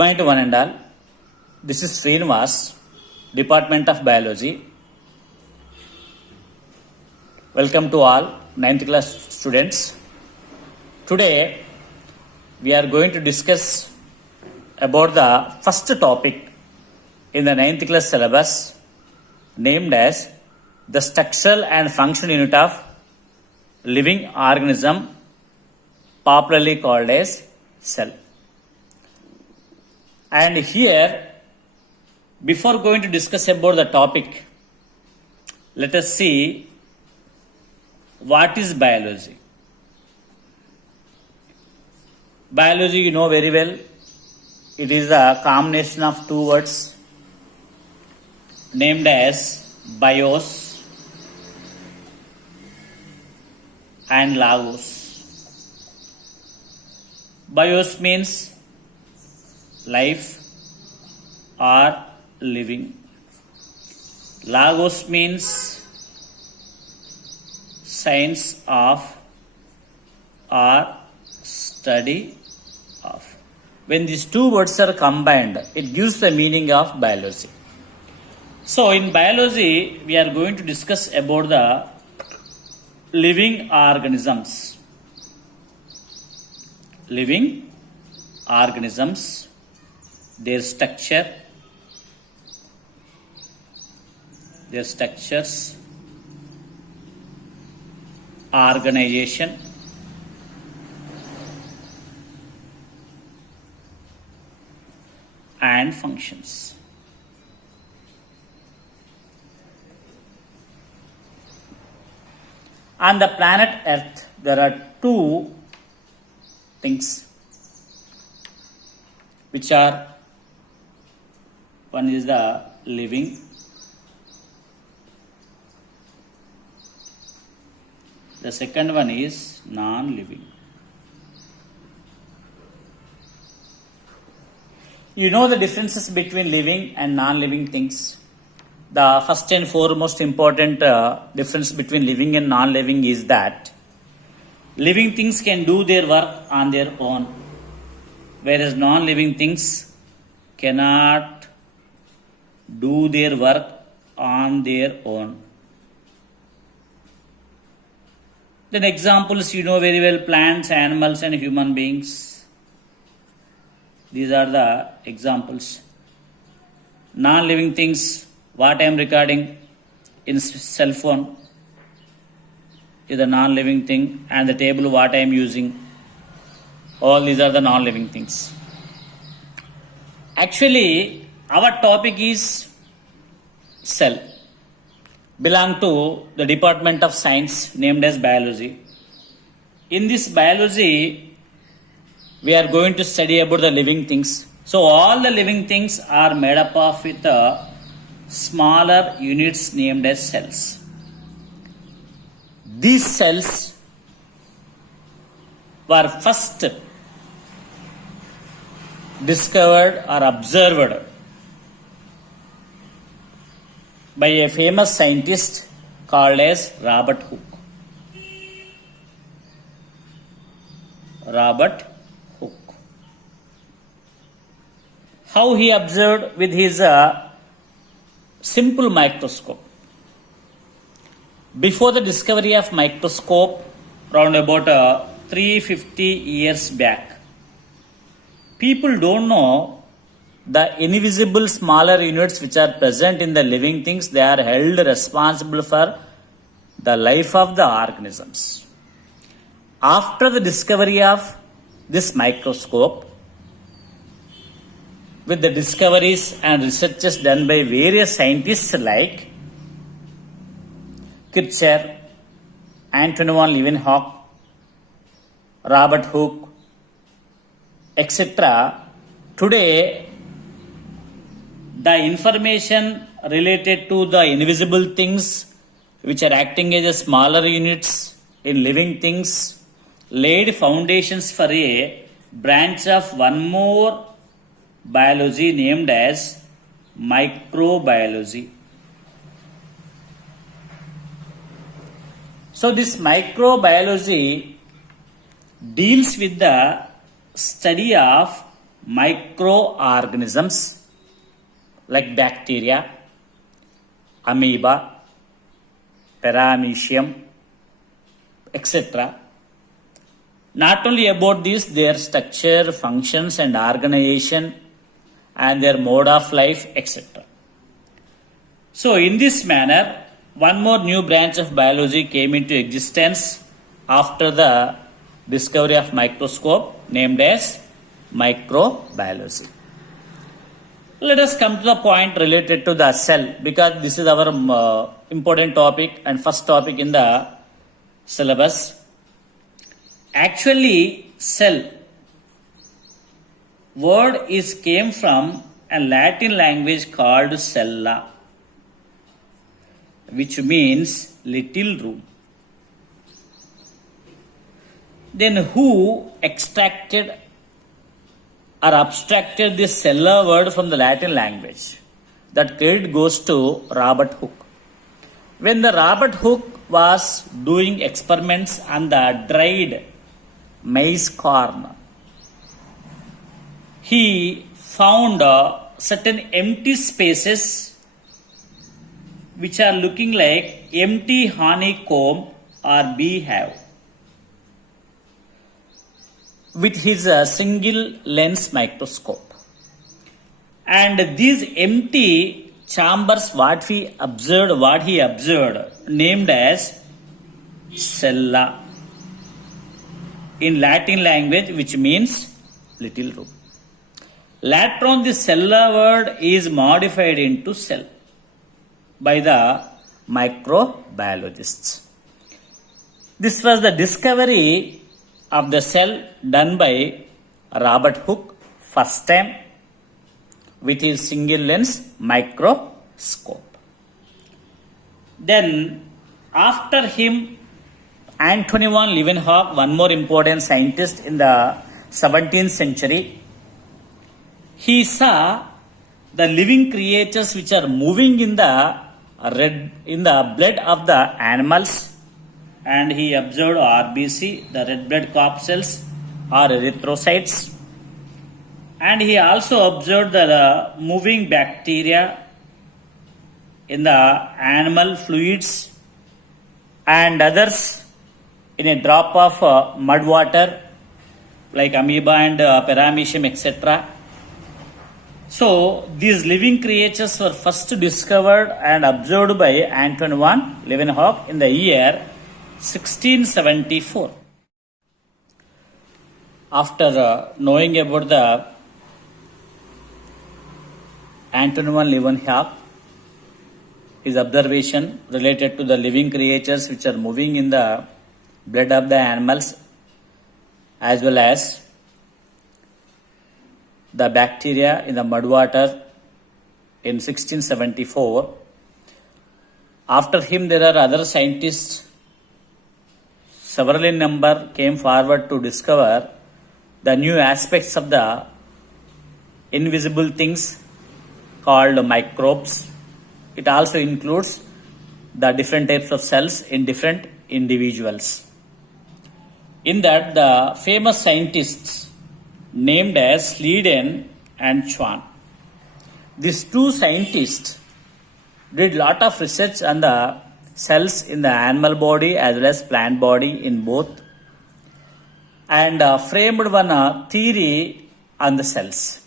morning to one and all. This is Srinivas, Department of Biology. Welcome to all 9th class students. Today we are going to discuss about the first topic in the 9th class syllabus named as the structural and functional unit of living organism, popularly called as cell. And here, before going to discuss about the topic, let us see what is biology. Biology, you know very well, it is a combination of two words named as bios and logos. Bios means life or living. Logos means science of or study of. When these two words are combined, it gives the meaning of biology. So in biology, we are going to discuss about the living organisms. Living organisms, their structure, their structures, organization, and functions. On the planet Earth, there are two things which are, one is the living, the second one is non-living. You know the differences between living and non-living things. The first and foremost important difference between living and non-living is that living things can do their work on their own, whereas non-living things cannot do their work on their own. Then examples, you know very well, plants, animals and human beings. These are the examples. Non-living things, what I am recording in cell phone is a non-living thing, and the table what I am using, all these are the non-living things. Actually, our topic is cell, belong to the department of science named as biology. In this biology, we are going to study about the living things. So all the living things are made up of with smaller units named as cells. These cells were first discovered or observed by a famous scientist called as Robert Hooke. Robert Hooke. How he observed? With his simple microscope. Before the discovery of microscope, around about 350 years back, people don't know the invisible smaller units which are present in the living things. They are held responsible for the life of the organisms. After the discovery of this microscope, with the discoveries and researches done by various scientists like Kircher, Antoine van Leeuwenhoek, Robert Hooke, etc. Today, the information related to the invisible things which are acting as a smaller units in living things laid foundations for a branch of one more biology named as microbiology. So this microbiology deals with the study of microorganisms like bacteria, amoeba, paramecium, etc. Not only about this, their structure, functions and organization and their mode of life, etc. So in this manner, one more new branch of biology came into existence after the discovery of microscope, named as microbiology. Let us come to the point related to the cell, because this is our important topic and first topic in the syllabus. Actually, cell word came from a Latin language called cella, which means little room. Then who extracted or abstracted this cella word from the Latin language? That credit goes to Robert Hooke. When the Robert Hooke was doing experiments on the dried maize corn, he found certain empty spaces which are looking like empty honeycomb or beehive with his single lens microscope. And these empty chambers, what he observed, named as cella in Latin language, which means little room. Later on, the cella word is modified into cell by the microbiologists. This was the discovery of the cell done by Robert Hooke first time with his single lens microscope. Then after him, Antony von Leeuwenhoek, one more important scientist in the 17th century, he saw the living creatures which are moving in the blood of the animals, and he observed RBC, the red blood corpuscles or erythrocytes, and he also observed the moving bacteria in the animal fluids and others in a drop of mud water like amoeba and paramecium, etc. So these living creatures were first discovered and observed by Antony von Leeuwenhoek in the year 1674. After knowing about the Antony von Leeuwenhoek, his observation related to the living creatures which are moving in the blood of the animals as well as the bacteria in the mud water in 1674. After him, there are other scientists, several in number, came forward to discover the new aspects of the invisible things called microbes. It also includes the different types of cells in different individuals. In that, the famous scientists named as Schleiden and Schwann. These two scientists did lot of research on the cells in the animal body as well as plant body in both, and framed one theory on the cells.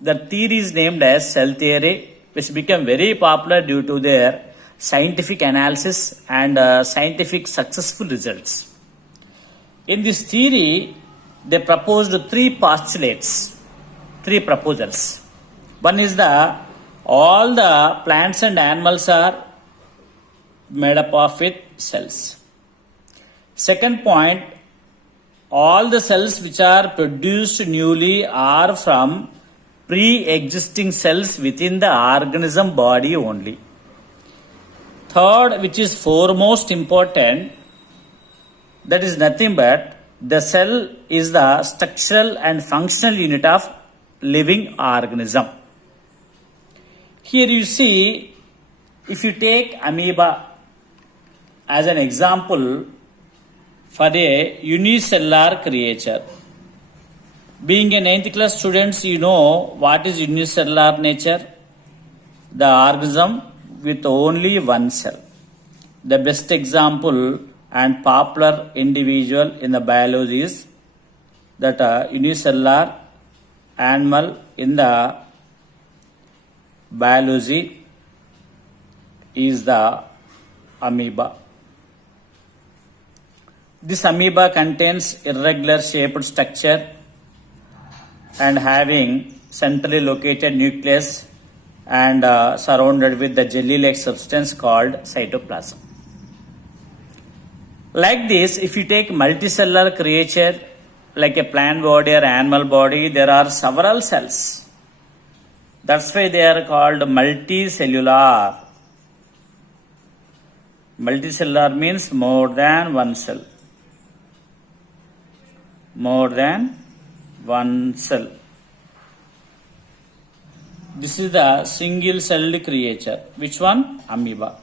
The theory is named as cell theory, which became very popular due to their scientific analysis and scientific successful results. In this theory, they proposed three proposals. One is all the plants and animals are made up of with cells. Second point, all the cells which are produced newly are from pre-existing cells within the organism body only. Third, which is foremost important, that is nothing but the cell is the structural and functional unit of living organism. Here you see, if you take amoeba as an example for a unicellular creature, Being a 9th class students, you know what is unicellular nature? The organism with only one cell. The best example and popular individual in the biology is that unicellular animal in the biology is the amoeba. This amoeba contains irregular shaped structure and having centrally located nucleus and surrounded with the jelly-like substance called cytoplasm. Like this, if you take multicellular creature like a plant body or animal body, there are several cells. That's why they are called multicellular. Multicellular means more than one cell. More than one cell. This is the single-celled creature. Which one? Amoeba.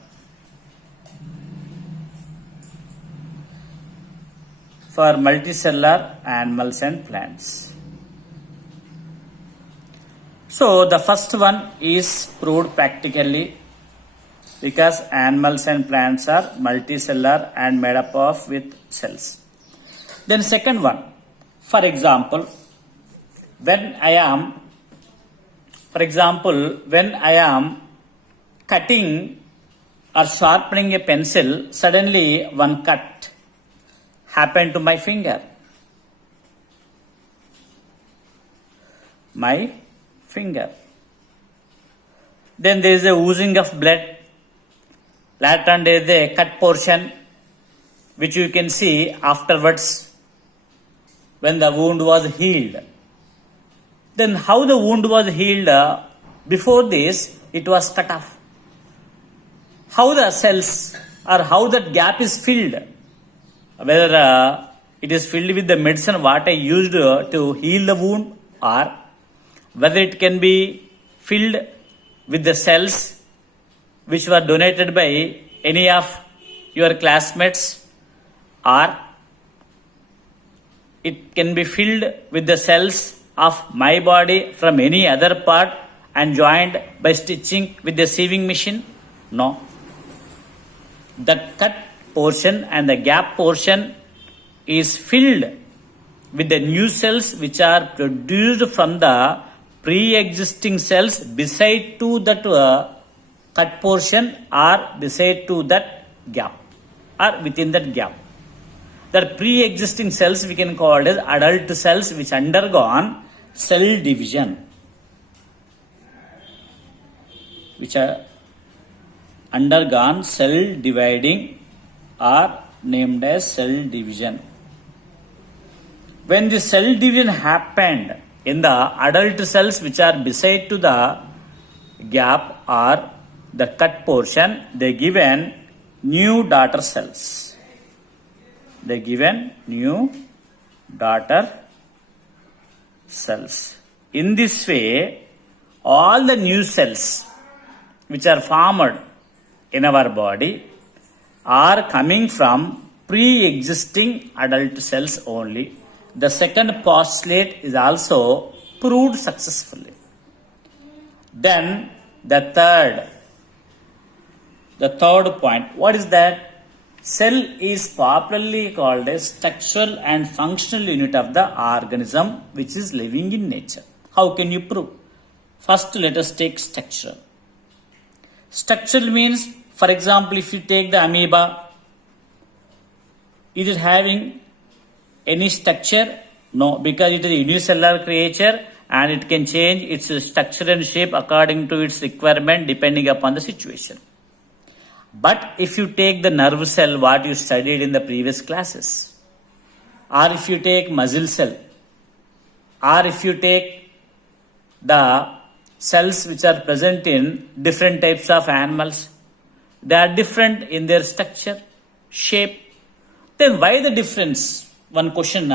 For multicellular animals and plants. So the first one is proved practically because animals and plants are multicellular and made up of with cells. Then second one, for example, when I am cutting or sharpening a pencil, suddenly one cut happened to my finger. My finger. Then there is a oozing of blood. Later on there is a cut portion which you can see afterwards when the wound was healed. Then how the wound was healed? Before this it was cut off. How the cells or how that gap is filled? Whether it is filled with the medicine what I used to heal the wound, or whether it can be filled with the cells which were donated by any of your classmates, or it can be filled with the cells of my body from any other part and joined by stitching with the sewing machine? No. The cut portion and the gap portion is filled with the new cells which are produced from the pre-existing cells beside to that cut portion or beside to that gap or within that gap. The pre-existing cells we can call as adult cells which undergone cell division. Which are undergone cell dividing are named as cell division. When the cell division happened in the adult cells which are beside to the gap or the cut portion, they given new daughter cells. They given new daughter cells. In this way, all the new cells which are formed in our body are coming from pre-existing adult cells only. The second postulate is also proved successfully. Then the third point, what is that? Cell is popularly called a structural and functional unit of the organism which is living in nature. How can you prove? First, let us take structure. Structural means, for example, if you take the amoeba, is it having any structure? No, because it is a unicellular creature and it can change its structure and shape according to its requirement depending upon the situation. But if you take the nerve cell, what you studied in the previous classes, or if you take muscle cell, or if you take the cells which are present in different types of animals, they are different in their structure, shape. Then why the difference? One question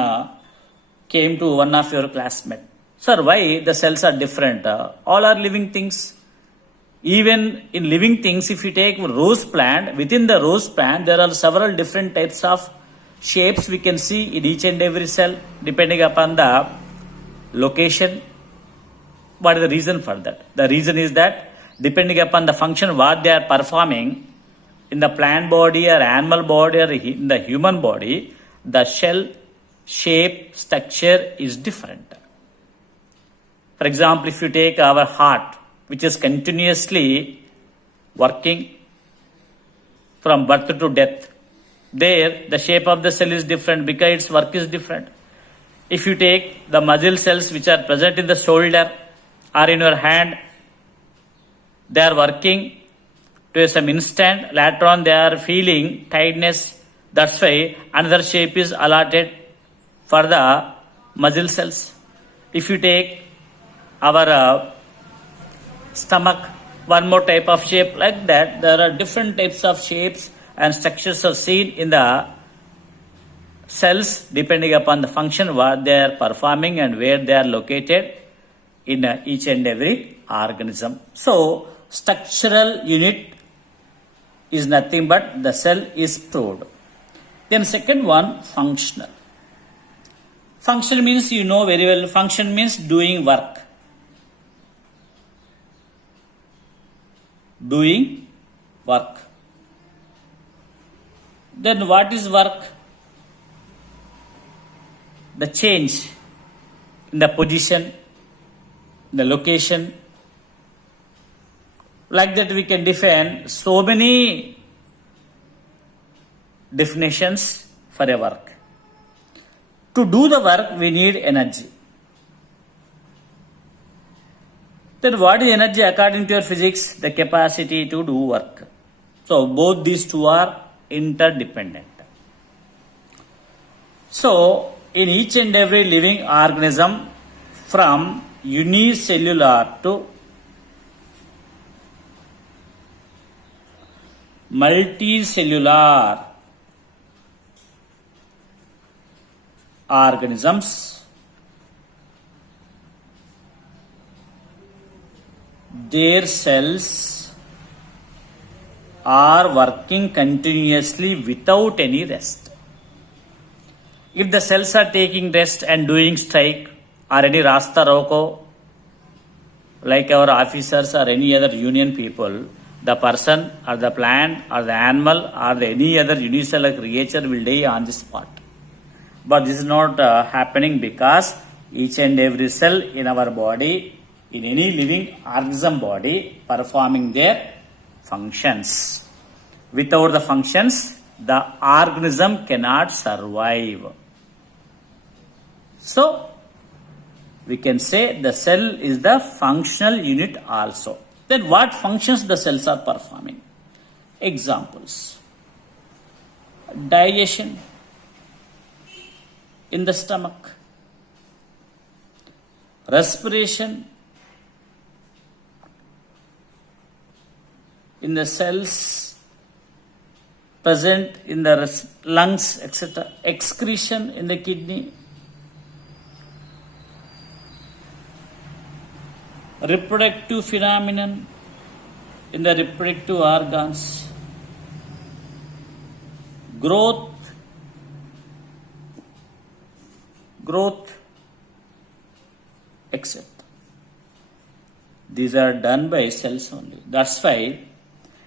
came to one of your classmates. Sir, why the cells are different? All are living things. Even in living things, if you take rose plant, within the rose plant, there are several different types of shapes we can see in each and every cell depending upon the location. What is the reason for that? The reason is that depending upon the function what they are performing in the plant body or animal body or in the human body, the shell shape structure is different. For example, if you take our heart, which is continuously working from birth to death, there the shape of the cell is different because its work is different. If you take the muscle cells which are present in the shoulder or in your hand, they are working to some instant, later on they are feeling tiredness. That's why another shape is allotted for the muscle cells. If you take our stomach, one more type of shape like that, there are different types of shapes and structures are seen in the cells depending upon the function what they are performing and where they are located in each and every organism. So structural unit is nothing but the cell is proved. Then second one, functional. Function means you know very well, function means doing work. Doing work. Then what is work? The change in the position, the location. Like that we can define so many definitions for a work. To do the work we need energy. Then what is energy according to your physics? The capacity to do work. So both these two are interdependent. So in each and every living organism, from unicellular to multicellular organisms, their cells are working continuously without any rest. If the cells are taking rest and doing strike or any rasta roko, like our officers or any other union people, the person or the plant or the animal or the any other unicellular creature will die on the spot. But this is not happening because each and every cell in our body, in any living organism body, performing their functions. Without the functions, the organism cannot survive. So, we can say the cell is the functional unit also. Then what functions the cells are performing? Examples. Digestion in the stomach. Respiration in the cells present in the lungs, etc. Excretion in the kidney. Reproductive phenomenon in the reproductive organs. Growth, etc. These are done by cells only. That's why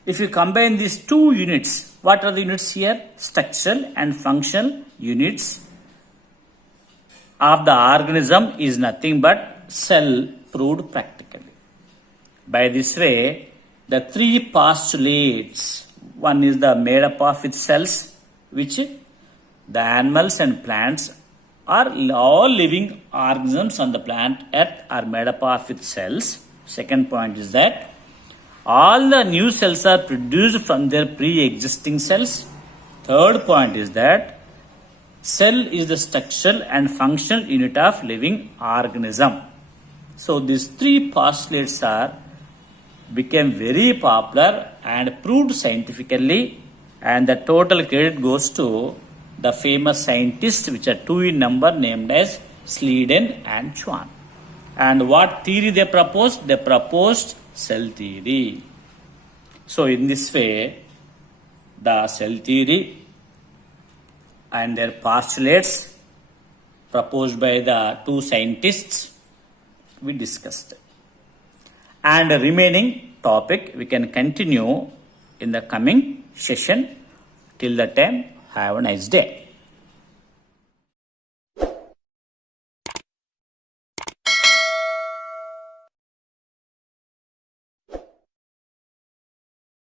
if you combine these two units, what are the units here? Structural and functional units of the organism is nothing but cell proved practically. By this way, the three postulates, one is the made up of its cells, which the animals and plants are all living organisms on the planet Earth are made up of its cells. Second point is that all the new cells are produced from their pre-existing cells. Third point is that cell is the structural and functional unit of living organism. So these three postulates became very popular and proved scientifically, and the total credit goes to the famous scientists, which are two in number, named as Schleiden and Schwann. And what theory they proposed? They proposed cell theory. So in this way, the cell theory and their postulates proposed by the two scientists we discussed. And the remaining topic we can continue in the coming session. Till that time, have a nice day.